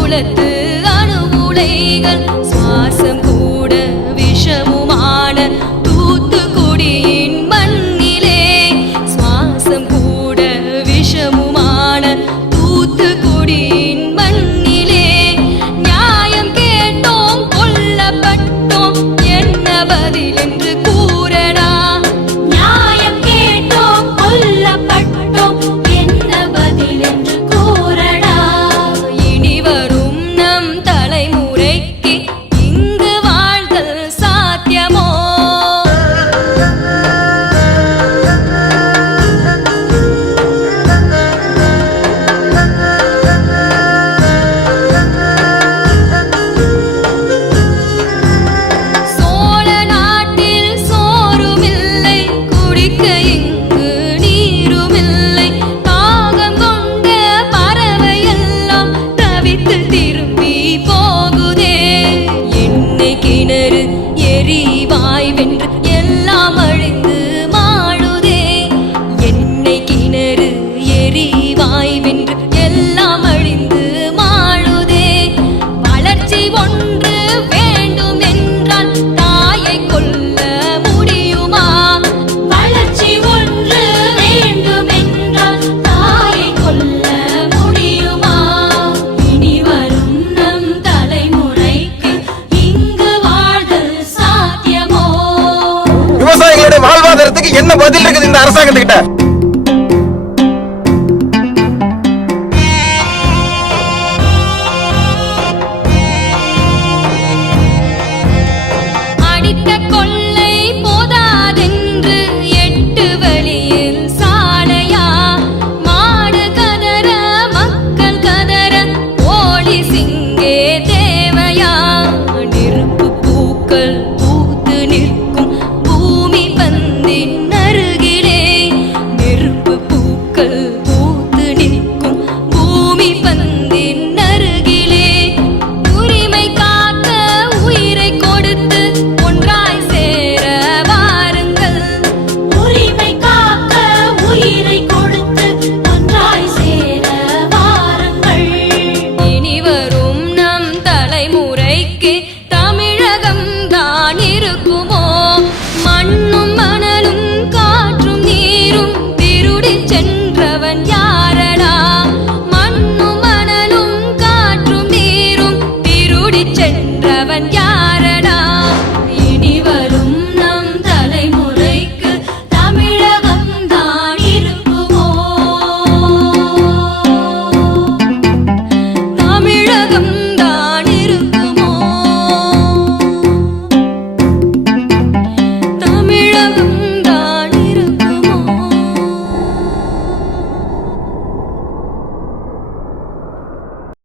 குலத்து அணு உலைகள் சுவாசம் கூட விஷமுமான தூத்துக்குடியின் மண்ணிலே சுவாசம் கூட விஷமுமான தூத்துக்குடியின் மண்ணிலே நியாயம் கேட்டோம் கொல்லப்பட்டோம் என்ன பதில் என்று கூறடா நியாயம் கேட்டோம் கொல்லப்பட்டோம் என்ன பதில் என்று கூறடா இனி வரும் நம் தலைமுறைக்கு இங்கு வாழ்தல் சாத்தியமோ சோழ நாட்டில் சோறுமில்லை குடிக்க இங்கு நீருமில்லை தாகம் கொண்ட பறவையெல்லாம் தவித்து திரும்பி போகுதே எண்ணெய் கிணறு எரிவாய் வென்று எல்லாம் அழிந்து மாழுதே எண்ணெய் கிணறு எரிவாய் வென்று எல்லாம் அழிந்து மாழுதே வளர்ச்சி ஒன்று வேண்டும் என்றால் தாயை கொல்ல முடியுமா வளர்ச்சி ஒன்று வேண்டும் என்றால் தாயை கொல்ல முடியுமா இனி வரும் நம் தலைமுறைக்கு இங்கு வாழ்தல் சாத்தியமோ விவசாயிகளுடைய வாழ்வாதாரத்துக்கு என்ன பதில் இருக்குது இந்த அரசாங்கத்துக்கிட்ட? அடித்த கொள்ளை போதாதென்று 8 வழியில் சாலையா மாடு கதற மக்கள் கதற போலீஸ் இங்கே தேவையா நெருப்பு பூக்கள்